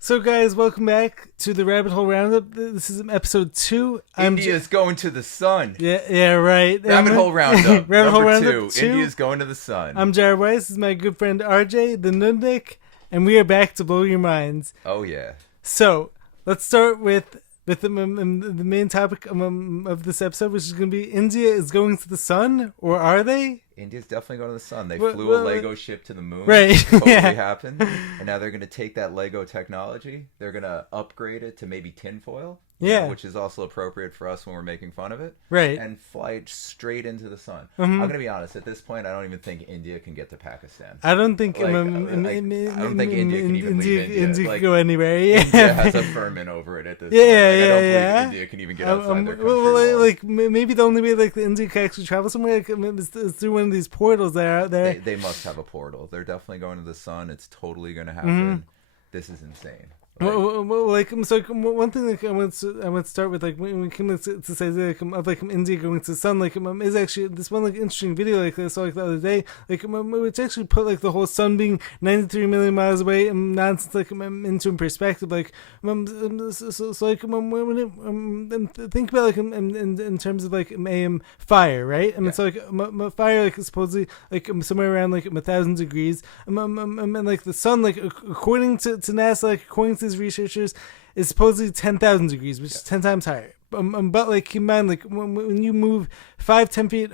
So, guys, welcome back to the Rabbit Hole Roundup. This is episode 2. India's going to the sun. Yeah, right. Rabbit Hole Roundup. Rabbit Hole Number Roundup 2. India's going to the sun. I'm Jared Weiss. This is my good friend RJ, the Nudnik, and we are back to blow your minds. Oh, yeah. So, let's start with the main topic of this episode, which is going to be India is going to the sun, or are they? India's definitely going to the sun. They flew a Lego ship to the moon. Right. It totally Yeah. happened. And now they're going to take that Lego technology. They're going to upgrade it to maybe tinfoil. Yeah. Which is also appropriate for us when we're making fun of it. Right. And fly it straight into the sun. Mm-hmm. I'm going to be honest. At this point, I don't even think India can get to Pakistan. I don't think I don't think India can even leave India. India Like, can go anywhere. Yeah. India has a firmament over it at this Yeah, point. yeah, Like, I don't yeah. believe India can even get outside their country well, walls. maybe the only way the India can actually travel somewhere is through one of these portals that are out there. They must have a portal. They're definitely going to the sun. It's totally going to happen. Mm-hmm. This is insane. So one thing I want to start with, when we come to say of India going to the sun, is actually this one interesting video I saw the other day, which actually put the whole sun being 93 million miles away and nonsense into perspective. Think about in terms of fire, right? I mean, so fire is supposedly somewhere around 1,000 degrees, and the sun according to NASA, according to researchers, is supposedly 10,000 degrees, which is 10 times higher. But keep in mind, when you move 5-10 feet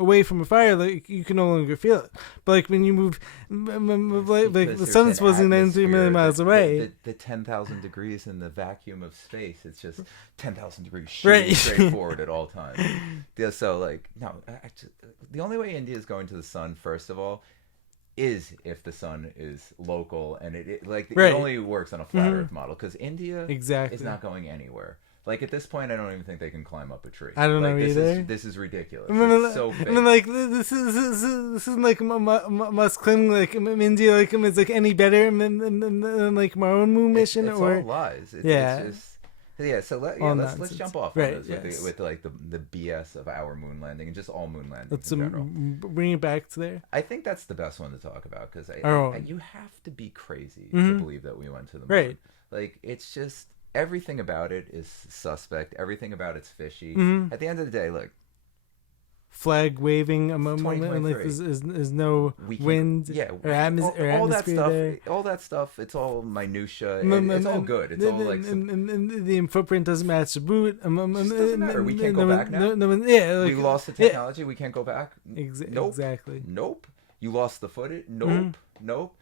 away from a fire, you can no longer feel it. But when you move, the sun is supposedly 93 million miles away. The 10,000 degrees in the vacuum of space, it's just 10,000 degrees Right. straight forward at all times. Yeah, so no, actually, the only way India is going to the sun, first of all, is if the sun is local, and it Right. only works on a flat Earth model, because India Exactly. is not going anywhere. At this point, I don't even think they can climb up a tree. I don't know either. This is ridiculous. It's so fake. this isn't Musk claiming India is any better than my own moon mission, it's or all lies. Yeah. It's just, yeah. So let's nonsense. jump off Right, on this yes. with the BS of our moon landing and just all moon landings let's in general. bring it back to there. I think that's the best one to talk about, because you have to be crazy to believe that we went to the moon. Right. It's just everything about it is suspect. Everything about it's fishy. At the end of the day, look. Flag waving a moment, and 2023. there's no wind, or atmosphere all that stuff. there. All that stuff. It's all minutia. It's all good. It's all the footprint doesn't match the boot. Doesn't matter. We can't go back now. We lost the technology. We can't go back. Nope. Exactly. Nope. You lost the footage. Nope. Nope.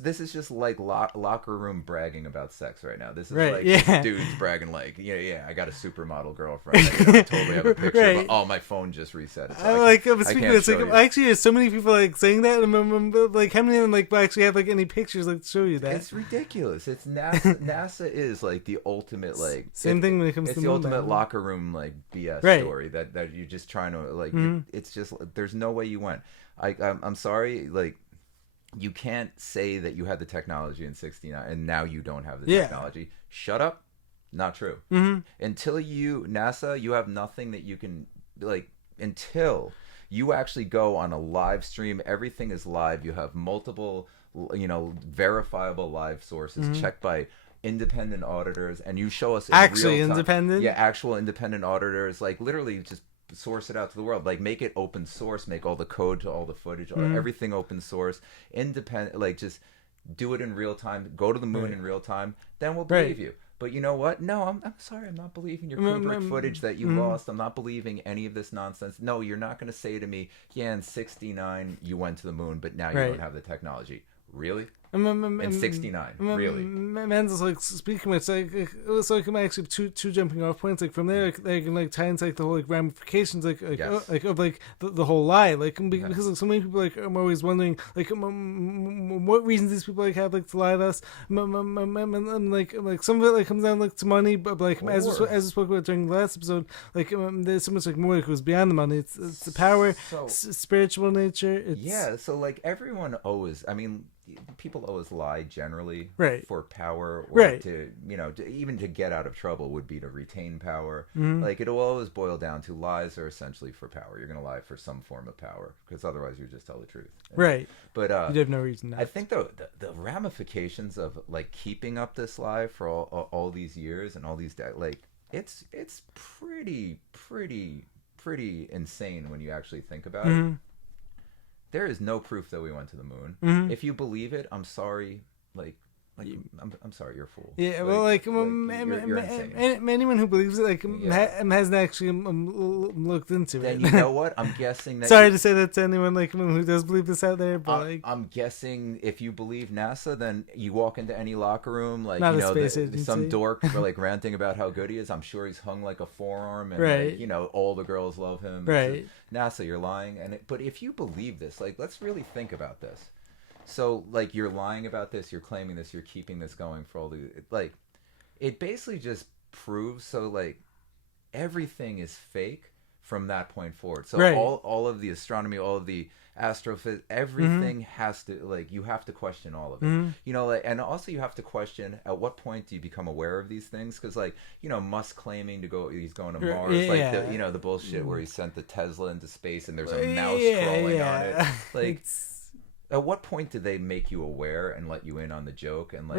This is just locker room bragging about sex right now. This is dudes bragging I got a supermodel girlfriend. I totally have a picture, but my phone just reset. Actually, there's so many people saying that. How many of them actually have any pictures to show you that? It's ridiculous. It's NASA. NASA is the ultimate same thing when it comes to the moon ultimate landing. locker room BS story that you're just trying to it's just there's no way you went. I'm sorry, you can't say that you had the technology in 69 and now you don't have the technology. Shut up. Not true. Until NASA, you have nothing that you can until you actually go on a live stream. Everything is live. You have multiple verifiable live sources checked by independent auditors, and you show us in actually real time. Independent. Actual independent auditors. Literally just source it out to the world. Make it open source. Make all the code to all the footage, everything open source, independent. Just do it in real time. Go to the moon in real time. Then we'll believe you. But you know what? No, I'm sorry. I'm not believing your Kubrick footage that you lost. I'm not believing any of this nonsense. No, you're not going to say to me, in 69 you went to the moon, but now you don't have the technology. Really? In 69, really. Man's speaking which, so I'm actually two jumping off points. From there, they can tie into the whole ramifications of the whole lie. Because so many people I'm always wondering what reasons these people have to lie to us. Some of it comes down to money, but as we spoke about during the last episode, there's so much more that goes beyond the money. It's the power, spiritual nature. So everyone owes. I mean, people always lie generally right. for power, or right. to, even to get out of trouble would be to retain power. Mm-hmm. Like, it'll always boil down to lies are essentially for power. You're going to lie for some form of power, because otherwise you just tell the truth. Right. But you'd have no reason not. I think the ramifications of like keeping up this lie for all these years and all these like it's pretty insane when you actually think about mm-hmm. it. There is no proof that we went to the moon. Mm-hmm. If you believe it, I'm sorry. I'm sorry, you're a fool. Yeah, well, you're anyone who believes it, hasn't actually looked into it. Then you know what? I'm guessing that. Sorry to say that to anyone who does believe this out there, but I'm guessing if you believe NASA, then you walk into any locker room, some dork ranting about how good he is. I'm sure he's hung like a forearm, and right. all the girls love him. Right. So, NASA, you're lying, but if you believe this, let's really think about this. So, you're lying about this, you're claiming this, you're keeping this going for all the... it basically just proves, everything is fake from that point forward. So, right. all of the astronomy, all of the astrophysics, everything mm-hmm. has to, you have to question all of it. Mm-hmm. And also you have to question, at what point do you become aware of these things? Because, Musk claiming he's going to Mars, the bullshit where he sent the Tesla into space and there's a mouse crawling on it. At what point do they make you aware and let you in on the joke? And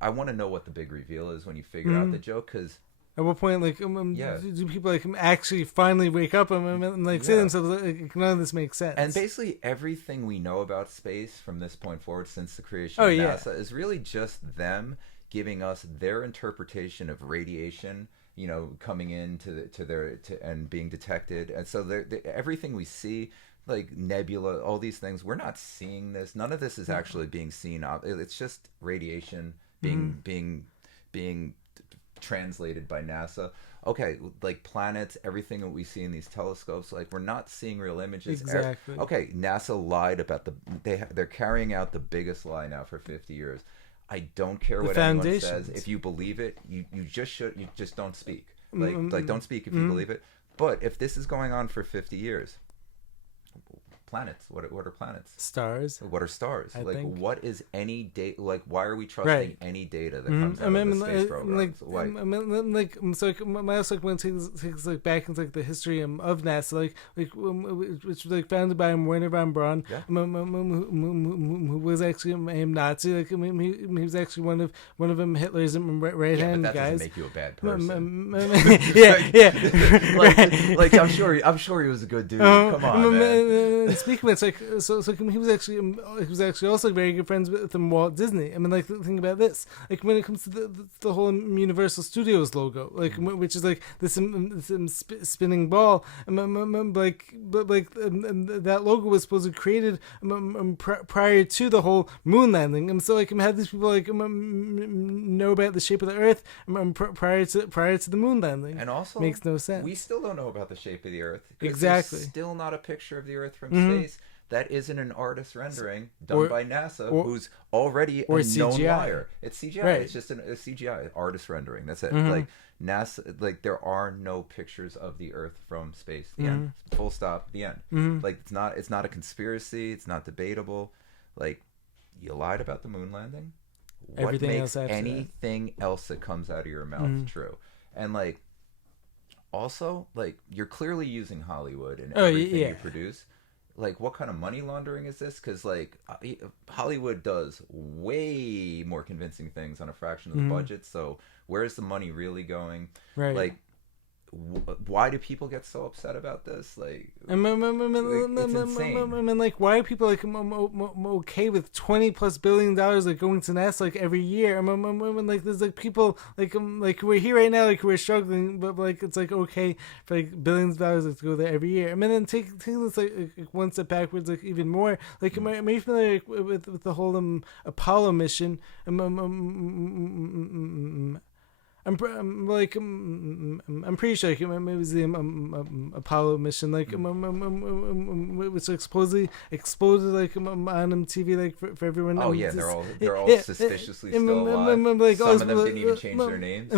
I want to know what the big reveal is when you figure mm-hmm. out the joke, because at what point, do people actually finally wake up and say to themselves, none of this makes sense? And basically everything we know about space from this point forward, since the creation of NASA, is really just them giving us their interpretation of radiation, coming into and being detected, and so everything we see. Nebula, all these things, we're not seeing this. None of this is actually being seen. It's just radiation being translated by NASA. Okay, planets, everything that we see in these telescopes, we're not seeing real images. Exactly. Okay, NASA lied about they're carrying out the biggest lie now for 50 years. I don't care what anyone says. If you believe it, you just don't speak. Don't speak if you believe it. But if this is going on for 50 years, planets. What are planets? Stars. What are stars? I think. What is any data? Why are we trusting any data that comes out of the space program? My also when takes back into the history of NASA, which was founded by Werner von Braun, who was actually a Nazi. He was actually one of Hitler's right hand guys. That doesn't make you a bad person. yeah. I'm sure he was a good dude. Come on, man. Speaking of it, he was actually also very good friends with Walt Disney. Think about this. When it comes to the whole Universal Studios logo, which is this spinning ball, that logo was supposedly created prior to the whole moon landing. Had these people know about the shape of the Earth prior to the moon landing. And also, makes no sense. We still don't know about the shape of the Earth. Exactly. There's still not a picture of the Earth from space. That isn't an artist rendering done by NASA, who's already a known liar. It's CGI. Right. It's just a CGI artist rendering. That's it. NASA, there are no pictures of the Earth from space. The end. Full stop. The end. It's not a conspiracy. It's not debatable. You lied about the moon landing. What makes anything else that comes out of your mouth true? And also, you're clearly using Hollywood in everything you produce. What kind of money laundering is this? Because Hollywood does way more convincing things on a fraction of the budget. So where's the money really going? Right. Why do people get so upset about this? It's insane. Why are people okay with $20+ billion going to NASA every year? There's people we're here right now, we're struggling, but it's okay for billions of dollars to go there every year. And then take this one step backwards, even more. Am you familiar with the whole Apollo mission? I'm pretty sure it was the Apollo mission, which supposedly exploded on TV for everyone. Oh yeah, they're all suspiciously still alive. Some of them didn't even change their names.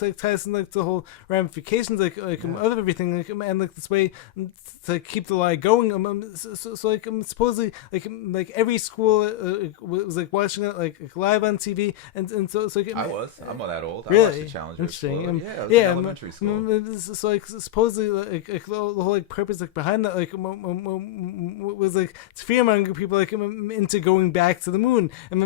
like ties in like the whole ramifications of everything and like this way to like, keep the lie going. So like supposedly like every school was like watching it like live on TV and so like, I'm not that old. Really? I watched the Challenger Interesting. school. Yeah, it was in elementary school. So like supposedly like the whole like purpose like behind that like was like to fearmonger people like into going back to the moon and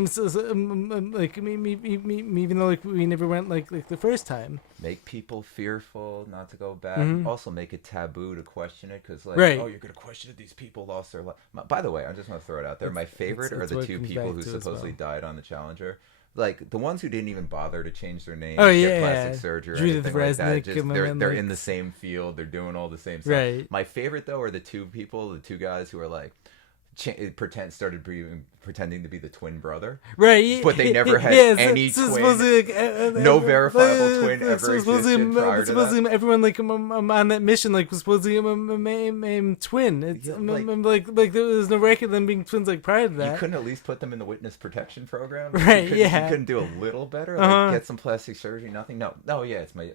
like even though like we never went like the first time. Make people fearful not to go back. Also make it taboo to question it because like oh you're gonna question it. These people lost their life. By the way, I just want to throw it out there. My favorite are the two people who supposedly died on the Challenger. Like the ones who didn't even bother to change their name, get plastic surgery, or anything like that. Just, they're in the same field. They're doing all the same stuff. Right. My favorite though are the two guys who are like pretending to be the twin brother, right? But they never had any twin. No verifiable twin ever existed prior to that. Everyone like on that mission like was supposedly twin. It's like there was no record of them being twins like prior to that. You couldn't at least put them in the witness protection program, right? You couldn't do a little better, like get some plastic surgery. Nothing. No. Yeah, it's my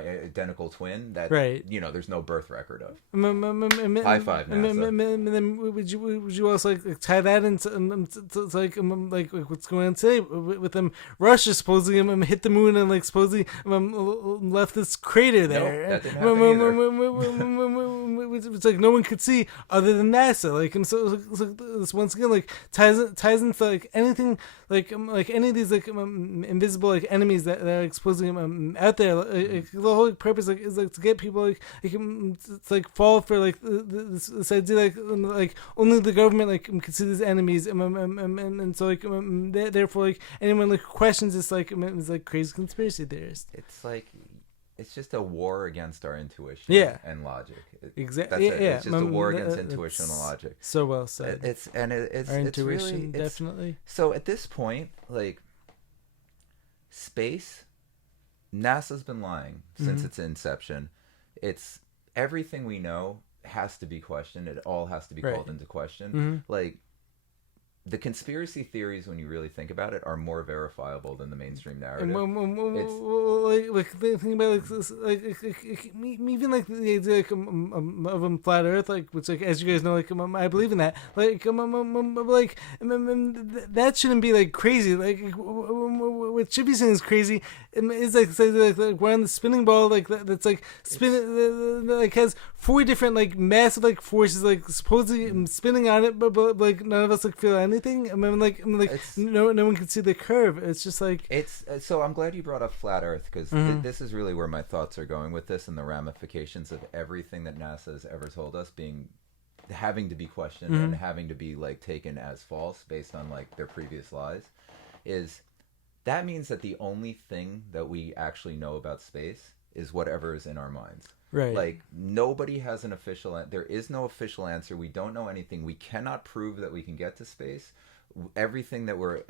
identical twin that there's no birth record of. High five, NASA. Then would you also like tie that into like what's going on today with them? Russia supposedly hit the moon and like supposedly left this crater there. Nope, that didn't happen It's like no one could see other than NASA. Like and so this once again like ties into like anything like any of these like invisible like enemies that are supposedly out there. Like, the whole purpose like is like to get people to like fall for like this idea like only the government like can see these enemies and so like therefore like anyone like questions this like is like crazy conspiracy theorist. It's like it's just a war against our intuition and logic. Exactly. It's just a war against intuition and logic. So well said. It's our intuition, really, definitely. So at this point, like space, NASA's been lying since its inception. It's everything we know has to be questioned. It all has to be called into question. Like the conspiracy theories, when you really think about it, are more verifiable than the mainstream narrative. Like think about like this, like even like the idea like, of flat Earth, like which like as you guys know, like I believe in that. Like that shouldn't be like crazy. Like what should be seen as crazy is like we're on the spinning ball like that's like spinning like has 4 different like massive like forces like supposedly spinning on it, but like none of us like feel anything. I mean, like no one can see the curve. It's just like it's. So I'm glad you brought up flat Earth because this is really where my thoughts are going with this and the ramifications of everything that NASA has ever told us having to be questioned and having to be like taken as false based on like their previous lies. That means that the only thing that we actually know about space is whatever is in our minds. Right. Like nobody has an official. There is no official answer. We don't know anything. We cannot prove that we can get to space. Everything that we're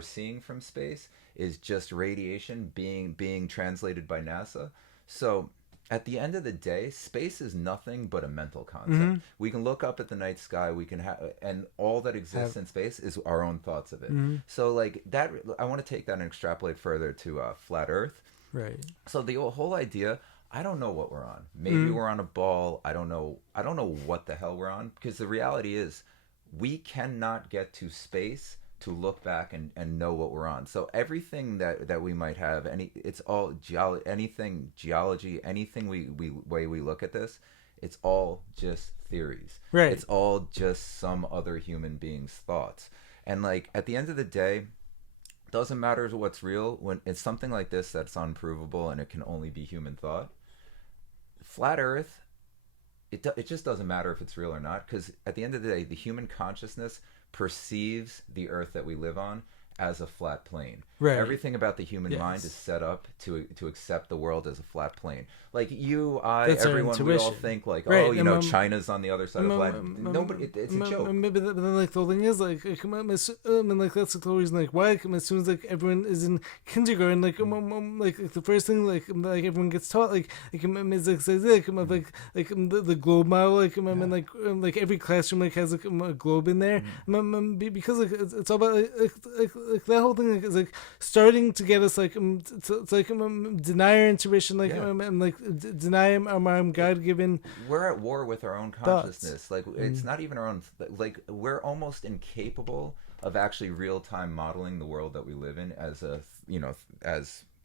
seeing from space is just radiation being translated by NASA. So at the end of the day, space is nothing but a mental concept. We can look up at the night sky. We can and all that exists in space is our own thoughts of it. So like that, I want to take that and extrapolate further to flat Earth. Right. So the whole idea. I don't know what we're on. Maybe we're on a ball. I don't know what the hell we're on because the reality is we cannot get to space to look back and know what we're on. So everything that we might have, it's all geology, anything way we look at this, it's all just theories. Right. It's all just some other human being's thoughts. And like at the end of the day, doesn't matter what's real when it's something like this that's unprovable and it can only be human thought. Flat Earth, it just doesn't matter if it's real or not because at the end of the day, the human consciousness perceives the Earth that we live on as a flat plane. Right. Everything about the human mind is set up to accept the world as a flat plane. Like you, that's everyone, we all think like, China's on the other side of the planet. Nobody, it's a joke. Maybe then like the whole thing is like, and like that's the whole reason like why as soon as like everyone is in kindergarten like the first thing like everyone gets taught like is like the globe model and like every classroom like has like a globe in there because like it's all about like that whole thing is like starting to get us like it's like deny our intuition, like and like deny our God-given. We're at war with our own consciousness. Like it's not even our own. Like we're almost incapable of actually real-time modeling the world that we live in as a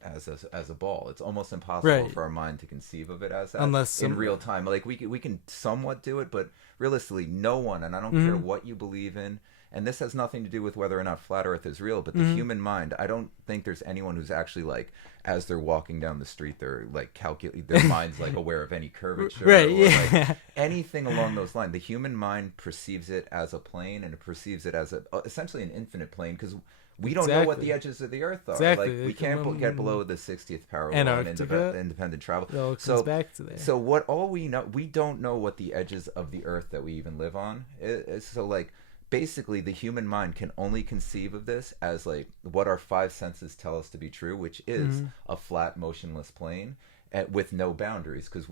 as a ball. It's almost impossible for our mind to conceive of it as that unless in real time. Like we can somewhat do it, but realistically, no one. And I don't care what you believe in. And this has nothing to do with whether or not flat Earth is real, but the human mind. I don't think there's anyone who's actually like, as they're walking down the street, they're like calculate their mind's like aware of any curvature, like anything along those lines. The human mind perceives it as a plane, and it perceives it as essentially an infinite plane because we don't know what the edges of the Earth are. Like we can't get below the 60th parallel in independent travel. It all comes back to there. So we know, we don't know what the edges of the Earth that we even live on is. So like basically the human mind can only conceive of this as like what our five senses tell us to be true, which is a flat, motionless plane with no boundaries, because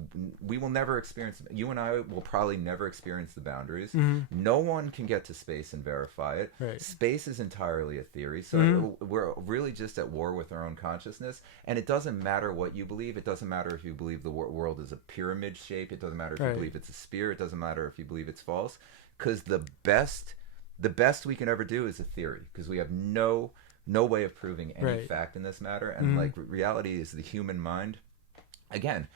we will never experience, you and I will probably never experience the boundaries. No one can get to space and verify it. Space is entirely a theory, so we're really just at war with our own consciousness, and it doesn't matter what you believe. It doesn't matter if you believe the world is a pyramid shape. It doesn't matter if you believe it's a sphere. It doesn't matter if you believe it's false, because the best we can ever do is a theory, because we have no way of proving any fact in this matter. And like reality is the human mind. Again,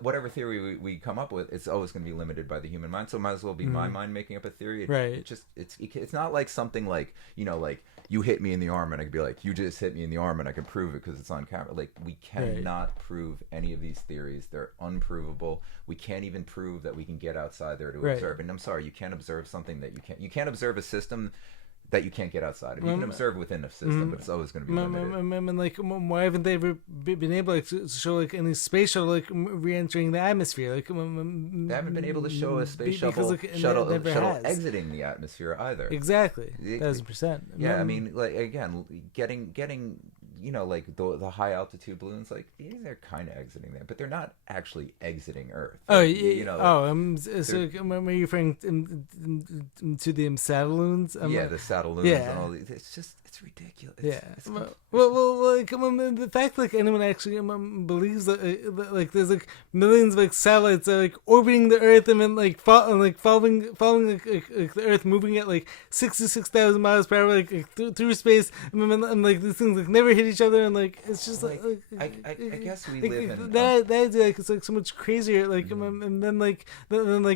whatever theory we come up with, it's always going to be limited by the human mind. So it might as well be my mind making up a theory. It's not like something like, like you hit me in the arm and I could be like, you just hit me in the arm and I can prove it because it's on camera. Like we cannot prove any of these theories. They're unprovable. We can't even prove that we can get outside there to observe. And I'm sorry, you can't observe something that you can't observe a system that you can't get outside of. You can observe within a system, but it's always going to be limited. And like, why haven't they ever been able to show like any space shuttle like re-entering the atmosphere? Like, they haven't been able to show a space shuttle exiting the atmosphere either. Exactly, 1,000%. Yeah, I mean, like again, getting like the high altitude balloons, like they're kind of exiting there, but they're not actually exiting Earth. So are you referring to the Satelloons? The Satelloons and all these. It's ridiculous. The fact like anyone actually believes that like there's like millions of like satellites that are like orbiting the Earth and then like following like the Earth, moving at like 66,000 miles per hour like through space, and like these things like never hit each other, and like it's just I guess we live in that like it's like so much crazier, like and then like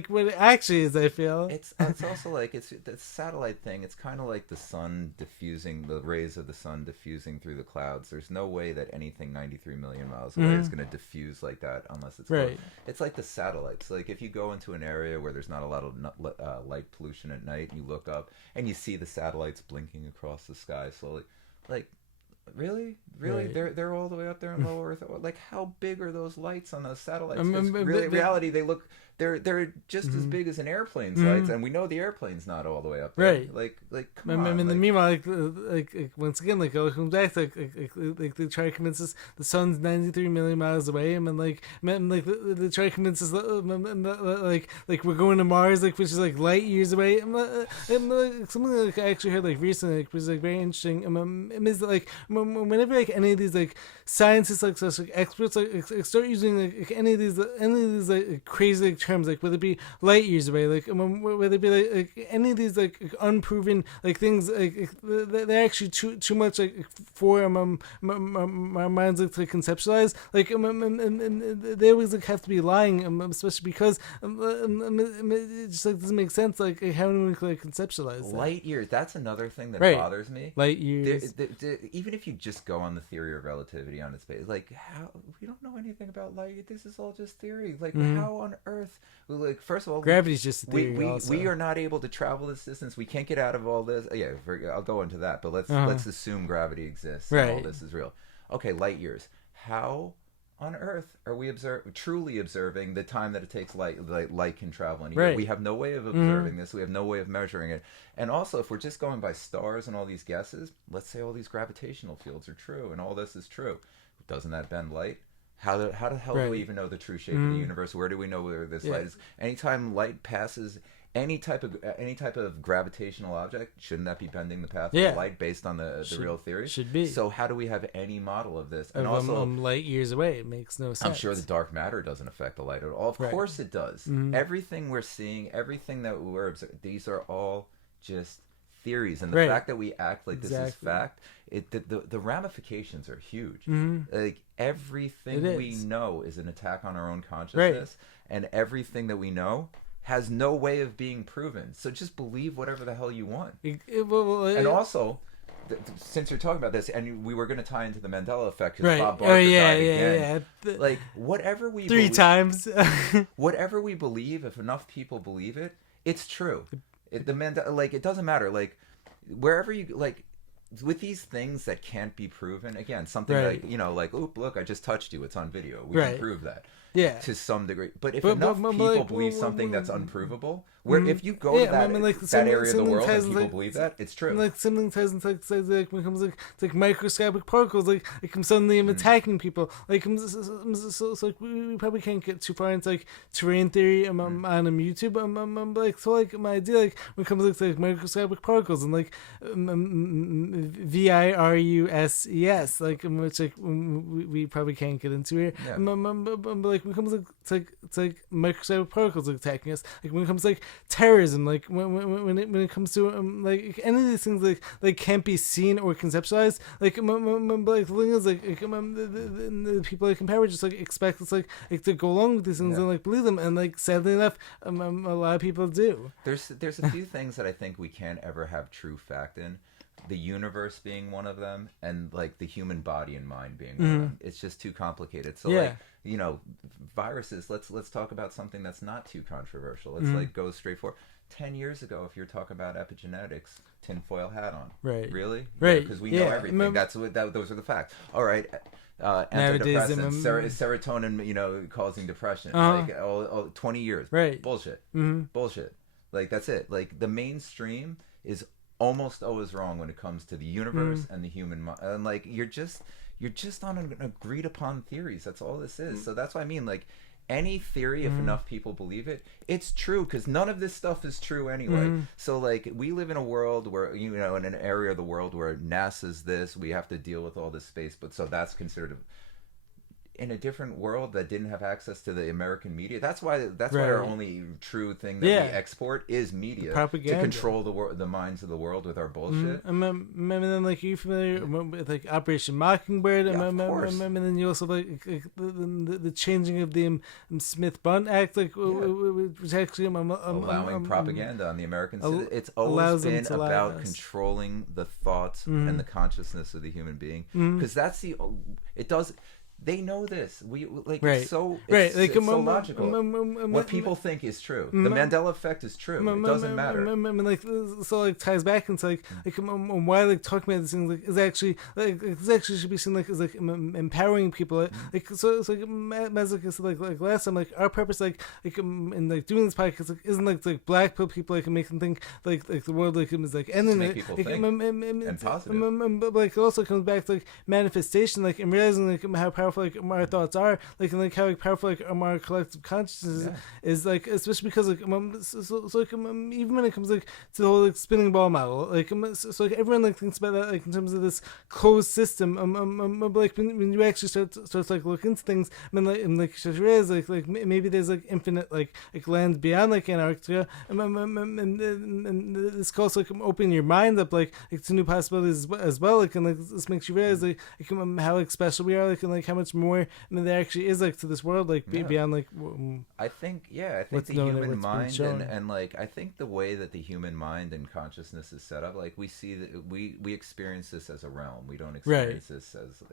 what it actually is. I feel it's also like it's the satellite thing. It's kind of like the sun diffusing. The rays of the sun diffusing through the clouds. There's no way that anything 93 million miles away is going to diffuse like that unless it's close. It's like the satellites. Like if you go into an area where there's not a lot of light pollution at night, and you look up and you see the satellites blinking across the sky slowly, like really they're all the way up there in low Earth. Like how big are those lights on those satellites? Reality they look they're just as big as an airplane's lights, and we know the airplane's not all the way up there. Like come on. And meanwhile, like once again, like it comes back to like they try to convince us the sun's 93 million miles away, and then they try to convince us like we're going to Mars, like which is like light years away. Something like I actually heard like recently, like was like very interesting. Is that like whenever like any of these like scientists like such like experts like start using like any of these like crazy like terms, like whether it be light years away, like whether it be like any of these like unproven like things, like they're actually too much like for my minds like to conceptualize, like and they always like have to be lying, especially because it just like doesn't make sense like how anyone can like conceptualize that. Light years, that's another thing that bothers me. Light years. Even if you just go on the theory of relativity on its base, like how we don't know anything about light. This is all just theory. Like how on earth? Like first of all, gravity's just a theory. We are not able to travel this distance. We can't get out of all this. Yeah, I'll go into that, but let's assume gravity exists. And all this is real. Okay, light years. How on earth are we truly observing the time that it takes light can travel anywhere? We have no way of observing this. We have no way of measuring it. And also, if we're just going by stars and all these guesses, let's say all these gravitational fields are true and all this is true. Doesn't that bend light? How the hell do we even know the true shape of the universe? Where do we know where this light is? Anytime light passes any type of gravitational object, shouldn't that be bending the path of light based on the real theory? Should be. So how do we have any model of this? And also, light years away, it makes no sense. I'm sure the dark matter doesn't affect the light at all. Of course it does. Everything we're seeing, everything that we're observing, these are all just theories, and the fact that we act like this is fact, the ramifications are huge. Like everything we know is an attack on our own consciousness, and everything that we know has no way of being proven. So just believe whatever the hell you want. And also, since you're talking about this, and we were going to tie into the Mandela effect because Bob Barker died again. Like whatever we three times, whatever we believe, if enough people believe it, it's true. It doesn't matter. Like wherever you like. With these things that can't be proven, again, something like, like, oop, look, I just touched you. It's on video. We can prove that. Yeah. To some degree. But if enough people believe something that's unprovable, where if you go to that, that area of the world and people believe that, it's true. Like something ties into like when it comes like microscopic particles, like suddenly I'm attacking people. Like so like we probably can't get too far into like terrain theory on YouTube. Like so like my idea like when it comes to like microscopic particles and like VIRUSES, like which like we probably can't get into here. Yeah. But like when it comes to like microscopic particles attacking us, like when it comes to like terrorism, like when it comes to like any of these things like can't be seen or conceptualized, like the thing is like the people like in power just like expect us like to go along with these things and like believe them, and like sadly enough a lot of people do. There's a few things that I think we can't ever have true fact in. The universe being one of them, and like the human body and mind being one of them. It's just too complicated. So like, viruses, let's talk about something that's not too controversial. Let's like go straight for 10 years ago, if you're talking about epigenetics, tinfoil hat on. Right. Really? Right. Because we know everything. Those are the facts. All right. Antidepressants, serotonin, causing depression. Like 20 years. Right. Bullshit. Bullshit. Like that's it. Like the mainstream is almost always wrong when it comes to the universe and the human mind. And like you're just on an agreed upon theories. That's all this is. So that's what I mean. Like any theory, if enough people believe it, it's true, because none of this stuff is true anyway. So like we live in a world where in an area of the world where NASA's this, we have to deal with all this space, but so that's considered in a different world that didn't have access to the American media. That's why our only true thing that we export is media, propaganda, to control the minds of the world with our bullshit. And then like, are you familiar with like Operation Mockingbird? Yeah, of course. And then you also like the changing of the Smith-Bunn Act, like which actually allowing propaganda on the American citizen. It's always been about controlling the thoughts and the consciousness of the human being, because they know this. It's so logical. What people think is true. The Mandela effect is true. It doesn't matter. Ties back into why talking about these things is actually this actually should be seen as empowering people. Last time, our purpose in doing this podcast isn't like black pill people make them think like the world is ending. Make people think and positive. But it also comes back to manifestation, and realizing how powerful our thoughts are, and how powerful our collective consciousness is, especially because even when it comes to the whole spinning ball model, everyone thinks about that in terms of this closed system. When you actually start look into things, you start to realize maybe there's infinite land beyond Antarctica, and this can also open your mind up to new possibilities as well. This makes you realize how special we are, and how much more there actually is to this world, beyond I think the human mind and I think the way that the human mind and consciousness is set up, we see that we experience this as a realm. We don't experience this as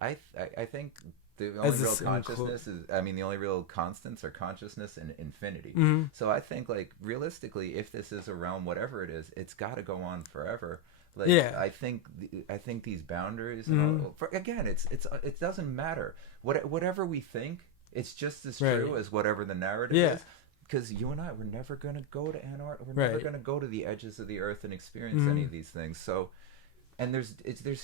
I think the only real consciousness is, the only real constants are consciousness and infinity. So I think realistically, if this is a realm, whatever it is, it's got to go on forever. I think these boundaries, again, it doesn't matter. Whatever we think, it's just as true as whatever the narrative is. Because you and I, we're never going to go to Antarctica. We're never going to go to the edges of the earth and experience any of these things. So And there's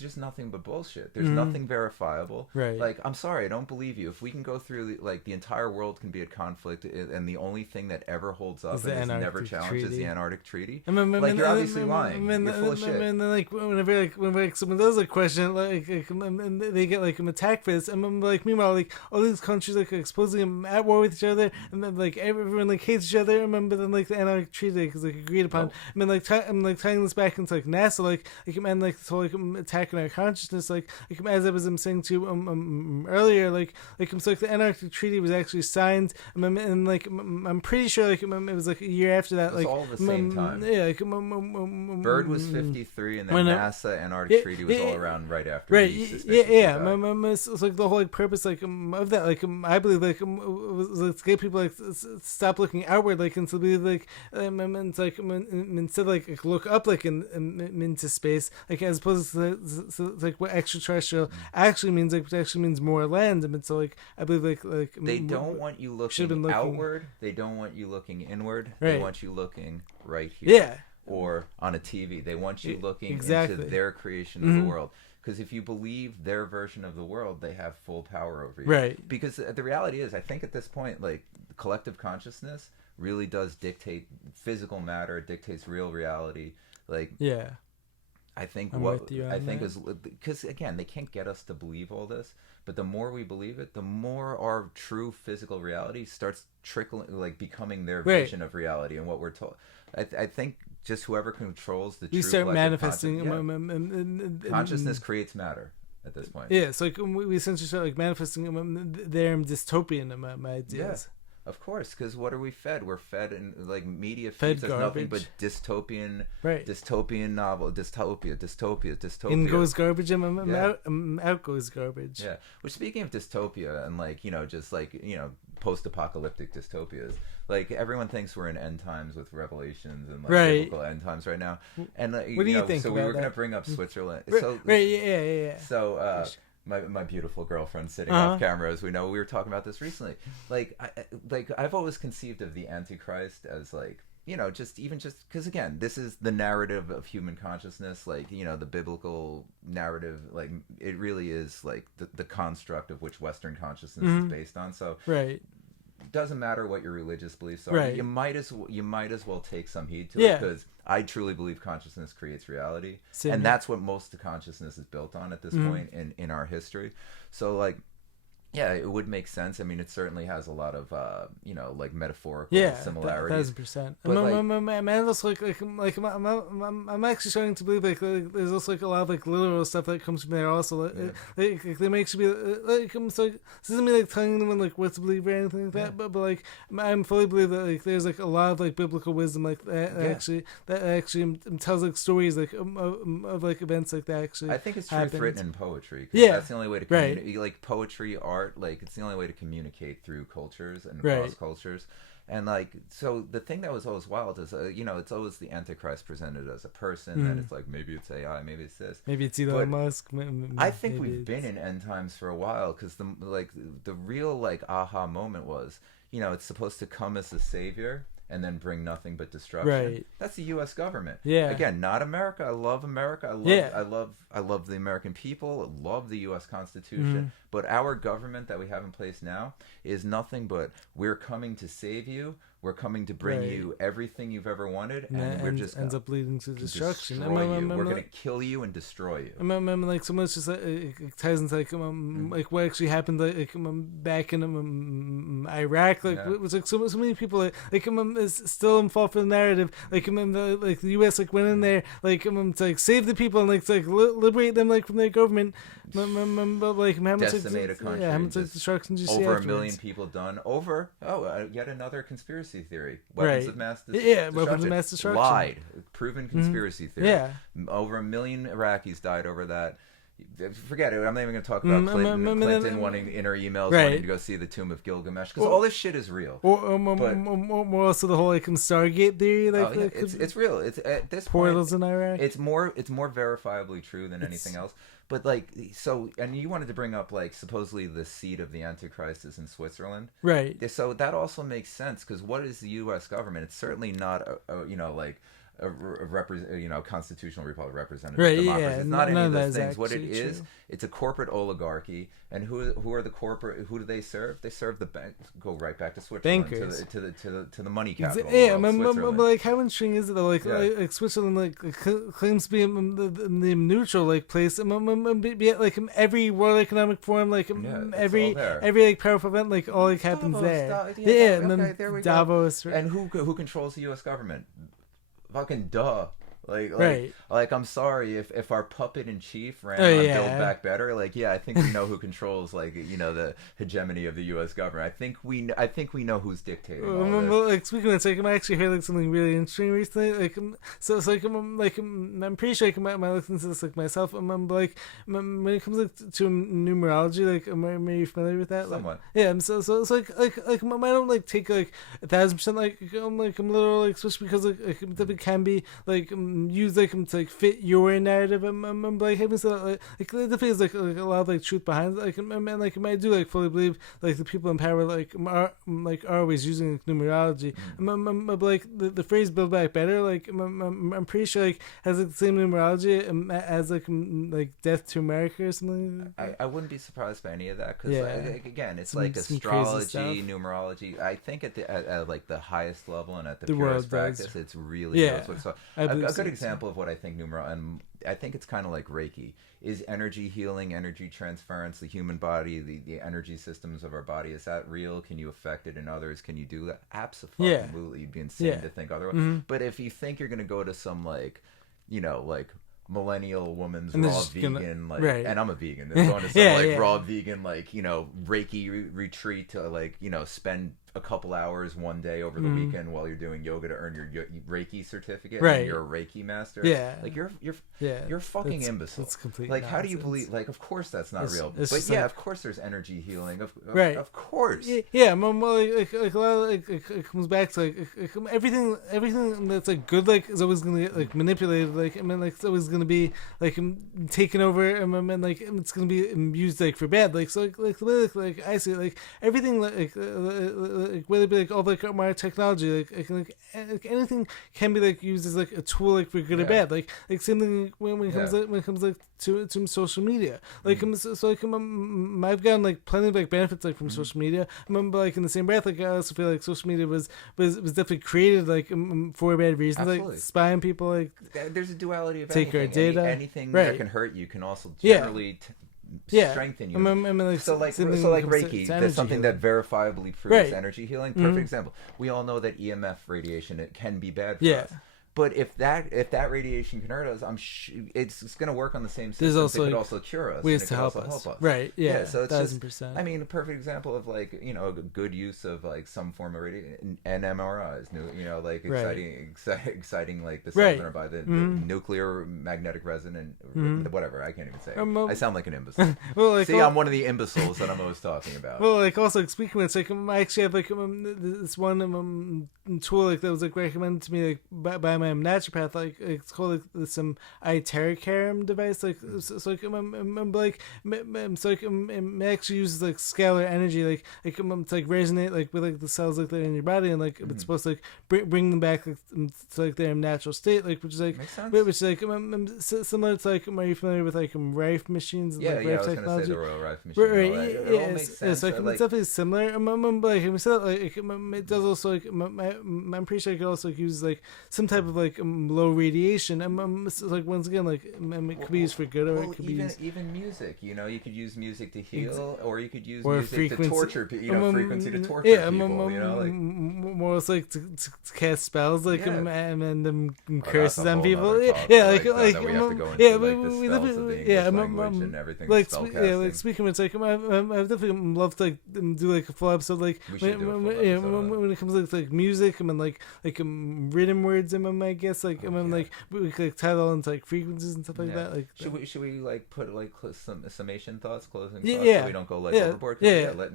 just nothing but bullshit. There's nothing verifiable. Right. Like, I'm sorry, I don't believe you. If we can go through, like, the entire world can be at conflict, and the only thing that ever holds up and is never challenged is the Antarctic Treaty. Like, you're obviously lying. You're full of shit. And then, like, whenever someone does a question, like and they get like an attack for this, and like meanwhile, like all these countries like supposedly at war with each other, and then like everyone like hates each other. But then like the Antarctic Treaty is like agreed upon. I mean, like I'm like tying this back into like NASA, like and like this whole like attacking our consciousness, like as I was saying to earlier, like so like the Antarctic Treaty was actually signed, and like I'm pretty sure like it was like a year after that, like all the same time. Yeah, like Bird was 53, and then NASA Antarctic Treaty was all around right after. Right. Yeah. It's like the whole like purpose like of that, like I believe like was like to get people like stop looking outward, like and to be like it's like instead like look up like into space, like as opposed to like what extraterrestrial actually means, like it actually means more land. And so like I believe like they don't want you looking outward, they don't want you looking inward, they want you looking right here. Yeah. Or on a TV, they want you looking exactly into their creation of the world. Because if you believe their version of the world, they have full power over you. Right. Because the reality is, I think at this point, like, collective consciousness really does dictate physical matter. It dictates real reality. Like, yeah. I think is because again, they can't get us to believe all this. But the more we believe it, the more our true physical reality starts trickling, like becoming their vision of reality and what we're told. I think just whoever controls the true start manifesting consciousness creates matter at this point. Yeah, so like we essentially start like manifesting their dystopian ideas. Yeah, of course, because what are we fed? We're fed in like media feeds us nothing but dystopian novel, dystopia. In goes garbage and out goes garbage. Yeah. Which, speaking of dystopia and like just like post-apocalyptic dystopias, like everyone thinks we're in end times with Revelations and like biblical end times right now. And what do you think? So we were going to bring up Switzerland. Yeah. So my beautiful girlfriend sitting off camera, as we know, we were talking about this recently. Like I've always conceived of the Antichrist as like just because again, this is the narrative of human consciousness, like the biblical narrative, like it really is like the construct of which Western consciousness is based on. So right. Doesn't matter what your religious beliefs are. Right. You might as well take some heed to it, because I truly believe consciousness creates reality. And that's what most of consciousness is built on at this point in our history. So like, yeah, it would make sense. I mean, it certainly has a lot of like metaphorical similarities. 1,000%. I'm also like I'm actually starting to believe like there's also like a lot of like literal stuff that comes from there also. Like they make you be like so this isn't me like telling anyone like what to believe or anything like that, but like I'm fully believe that like there's like a lot of like biblical wisdom like that actually tells like stories like of like events like that actually. I think it's truth written in poetry. That's the only way to communicate. Like poetry, art. Like it's the only way to communicate through cultures and across cultures. And like, so the thing that was always wild is it's always the Antichrist presented as a person, and it's like maybe it's AI, maybe it's this, maybe it's Elon Musk. I think we've been in end times for a while, because the real like aha moment was it's supposed to come as a savior and then bring nothing but destruction. Right. That's the U.S. government. Yeah. Again, not America. I love America. I love the American people. I love the U.S. Constitution. But our government that we have in place now is nothing but we're coming to save you. We're coming to bring you everything you've ever wanted, and we're just ends up leading to destruction. We're gonna kill you and destroy you. I remember like so much just like ties into like what actually happened like back in Iraq. Like it was like so many people like is still fall for the narrative. Like the U.S. like went in there like to like save the people and like to like liberate them like from their government. But like decimate a country. How much like destruction did you see? Over 1 million people done. Over yet another conspiracy theory. Weapons of mass destruction. Weapons of mass destruction. Lied. Proven conspiracy theory. Yeah. Over 1 million Iraqis died over that. Forget it. I'm not even going to talk about Clinton wanting inner emails, wanting to go see the tomb of Gilgamesh, because all this shit is real. More also the whole like Stargate theory. Like it's real. It's at this portals point, in Iraq. It's more verifiably true than anything else. But like, so, and you wanted to bring up like supposedly the seat of the Antichrist is in Switzerland, right? So that also makes sense, because what is the U.S. government? It's certainly not like constitutional republic, representative right, democracy. yeah, It's not any of those things. What it true. is, it's a corporate oligarchy. And who are the corporate? Who do they serve? They serve the bank. Go right back to Switzerland, bankers, to the money capital. Yeah, like how interesting is it though? Like Switzerland claims to be the neutral place. Yet every World Economic Forum, every powerful event, all happens there. And then there we Davos. Go. And who controls the U.S. government? Fucking duh. Right. I'm sorry if our puppet in chief ran on Build Back Better. I think we know who controls the hegemony of the U.S. government. I think we know who's dictating all this. Speaking of it, I actually heard something really interesting recently. I'm pretty sure I might listen to this myself. When it comes to numerology, am you familiar with that? Somewhat. Yeah. So it's I don't take 1,000%. I'm a little switch because it can be use to fit your narrative. I'm having so the thing is a lot of truth behind it. And I do fully believe the people in power are always using numerology. The phrase "Build Back Better" I'm pretty sure has the same numerology as Death to America or something. I wouldn't be surprised by any of that because again, it's astrology, numerology. I think at the highest level and at the purest practice, it's really a good example of what I think and I think it's kind of like Reiki is energy healing, energy transference, the human body, the energy systems of our body. Is that real? Can you affect it in others? Can you do that? Absolutely. You'd be insane to think otherwise. Mm-hmm. But if you think you're going to go to some millennial woman's raw vegan and I'm a vegan, they're going to some raw vegan Reiki retreat to spend a couple hours one day over the weekend while you're doing yoga to earn your Reiki certificate and you're a Reiki master. You're fucking imbecile. That's completely how do you believe of course that's not real. But of course there's energy healing. Of course. A lot it comes back to everything that's good is always gonna get manipulated. It's always gonna be taken over and it's gonna be used for bad. I see everything whether it be all our technology, anything can be used as a tool for good or bad. Same thing when it comes to social media. I've gotten plenty of benefits from social media. But in the same breath, I also feel social media was definitely created for bad reasons. Absolutely. Spying people. There's a duality of take anything. Our data. Anything that can hurt you can also generally strengthen you. So Reiki, that's something that verifiably proves energy healing. Perfect example. We all know that EMF radiation, it can be bad for us. But if that radiation can hurt us, it's going to work on the same system. It could also cure us. Ways to help us. Right. Yeah. So it's 1,000%. a perfect example of a good use of some form of radiation and MRIs. Exciting the cells that are by the nuclear magnetic resonant whatever. I can't even say it. I sound like an imbecile. I'm one of the imbeciles that I'm always talking about. Also speaking of it, I actually have this one tool that was recommended to me by my naturopath. It's called some itericarium device. It actually uses scalar energy. To resonate with the cells that are in your body, and it's supposed to bring them back to their natural state. Which is which is similar to are you familiar with Rife machines? Yeah, Rife I was technology? Gonna say the Royal Rife machine. It all makes sense. It's definitely similar. It does also I'm pretty sure it could also use some type of low radiation. Once again, it could be used for good, or it could be used... even music. You could use music to heal, or you could use music to torture people. Frequency to torture people. More to cast spells, and then curses on people. We have to go into speaking of it, I definitely love to do a full episode when it comes to music. Rhythm words. I guess we could title into frequencies and stuff like that. Should we put some summation thoughts, closing thoughts, so we don't go overboard? Absolutely. Let's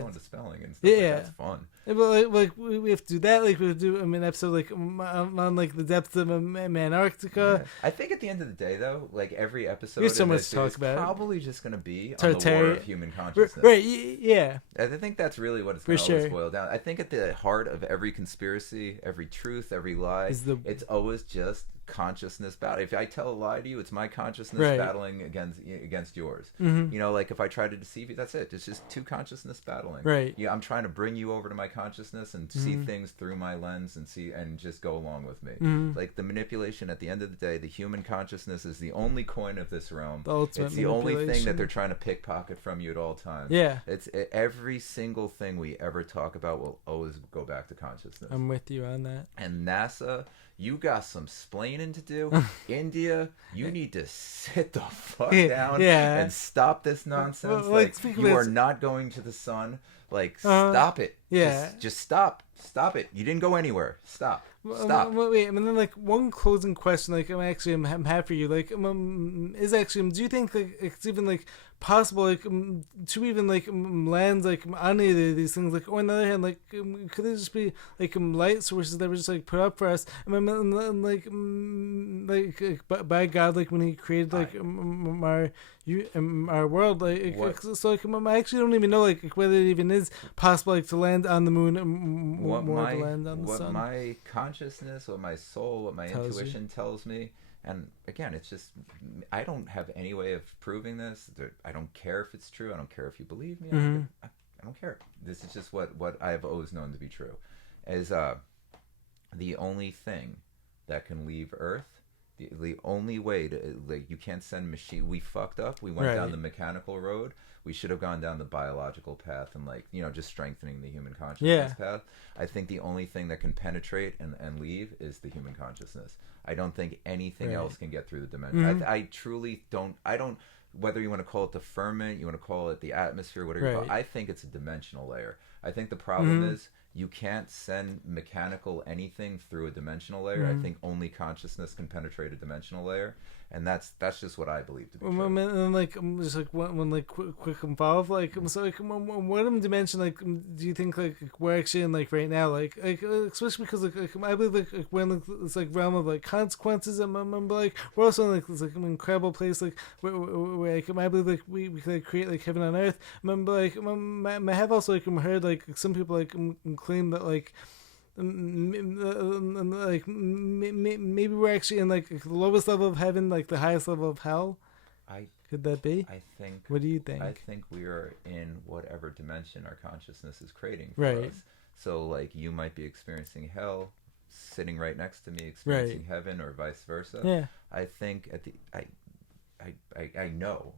go into spelling and stuff. That's fun. We have to do that. We have to do an episode on the depths of Antarctica. I think at the end of the day, though, every episode there's so much to talk about. Probably just going to be on the war of human consciousness. Right? Yeah. I think that's really what it's going to always boil down. I think at the heart of every conspiracy, every truth, every lie, lie. It's always just consciousness battle. If I tell a lie to you, it's my consciousness battling against yours. You know, like if I try to deceive you, that's it. It's just two consciousness battling. Right. Yeah, I'm trying to bring you over to my consciousness and see things through my lens and just go along with me. Like the manipulation at the end of the day, the human consciousness is the only coin of this realm. It's the only thing that they're trying to pickpocket from you at all times. Yeah. Every single thing we ever talk about will always go back to consciousness. I'm with you on that. And NASA, you got some splaining to do. India, you need to sit the fuck down and stop this nonsense. Well, you are not going to the sun. Like, stop it. Yeah. Just stop. Stop it. You didn't go anywhere. Stop. Stop. Wait, and then like one closing question. Like, I'm happy for you. Like, is actually, do you think like it's even like possible like to even like lands like on any of these things? Like, or on the other hand, like could there just be like light sources that were just like put up for us? Like by God, like when He created like our world, like so like I actually don't even know like whether it even is possible like to land on the moon more to land on the sun. What my consciousness, what my soul, what my intuition tells me, and again, it's just I don't have any way of proving this. I don't care if it's true. I don't care if you believe me. I don't care. This is just what I have always known to be true. Is the only thing that can leave Earth. The only way to like you can't send machine. We fucked up. We went down the mechanical road. We should have gone down the biological path and like just strengthening the human consciousness path. I think the only thing that can penetrate and leave is the human consciousness. I don't think anything else can get through the dimension. I truly don't. I don't. Whether you want to call it the firmament, you want to call it the atmosphere, whatever you call it, I think it's a dimensional layer. I think the problem is you can't send mechanical anything through a dimensional layer. I think only consciousness can penetrate a dimensional layer, and that's just what I believe to be true. And like just like one like quick follow-up, like so like what dimension like do you think like we're actually in like right now, like especially because like I believe like we're in like this like realm of like consequences, and like we're also in like this like incredible place like where like I believe like we could like, create like heaven on earth. Like I have also like heard like some people like claim that like maybe we're actually in like the lowest level of heaven, like the highest level of hell. Could that be? I think. What do you think? I think we are in whatever dimension our consciousness is creating for us. So like you might be experiencing hell, sitting right next to me experiencing heaven, or vice versa. Yeah. I think at the I know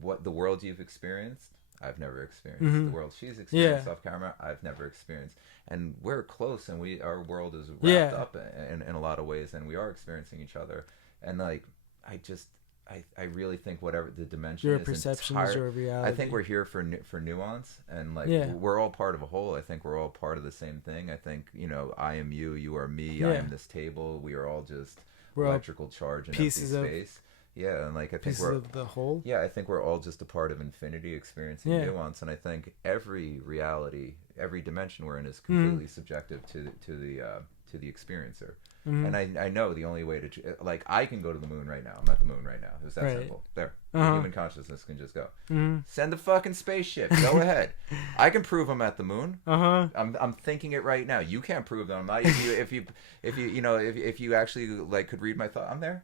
what the world you've experienced. I've never experienced the world she's experienced off camera. I've never experienced, and we're close, and our world is wrapped up in a lot of ways, and we are experiencing each other. And like, I really think whatever the dimension your perception is your reality. I think we're here for nuance, and like we're all part of a whole. I think we're all part of the same thing. I think I am you, you are me. I am this table. We are all just electrical charge and pieces empty space. Yeah, and like I think we're of the whole. Yeah, I think we're all just a part of infinity, experiencing nuance, and I think every reality, every dimension we're in is completely subjective to the experiencer. And I know the only way to like I can go to the moon right now. I'm at the moon right now. It's that simple. There, human consciousness can just go. Send a fucking spaceship. Go ahead. I can prove I'm at the moon. I'm thinking it right now. You can't prove that I'm not. If you actually like could read my thought, I'm there.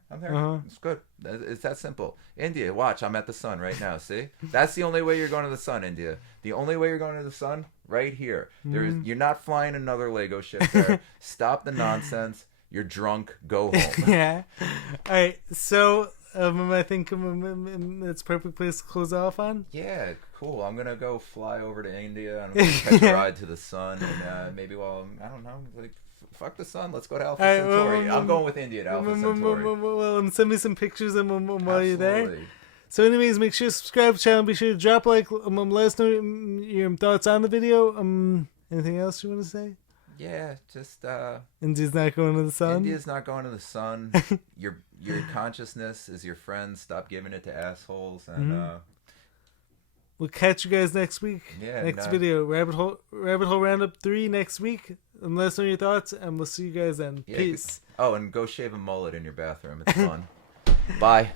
It's good. It's that simple. India, watch. I'm at the sun right now. See, that's the only way you're going to the sun, India. The only way you're going to the sun, right here. You're not flying another Lego ship there. Stop the nonsense. You're drunk. Go home. Yeah. All right. So I think it's a perfect place to close off on. Yeah. Cool. I'm gonna go fly over to India. I'm gonna catch a ride to the sun, and maybe I don't know, like. Fuck the sun. Let's go to Alpha Centauri. I'm going with India to Alpha Centauri. Well, send me some pictures while you're there. So anyways, make sure to subscribe to the channel. Be sure to drop a like. Let us know your thoughts on the video. Anything else you want to say? Yeah, just India's not going to the sun. India's not going to the sun. Your consciousness is your friend. Stop giving it to assholes. And we'll catch you guys next week. Yeah, next video, Rabbit Hole Roundup 3 next week. And let us know your thoughts, and we'll see you guys then. Peace. Oh, and go shave a mullet in your bathroom. It's fun. Bye.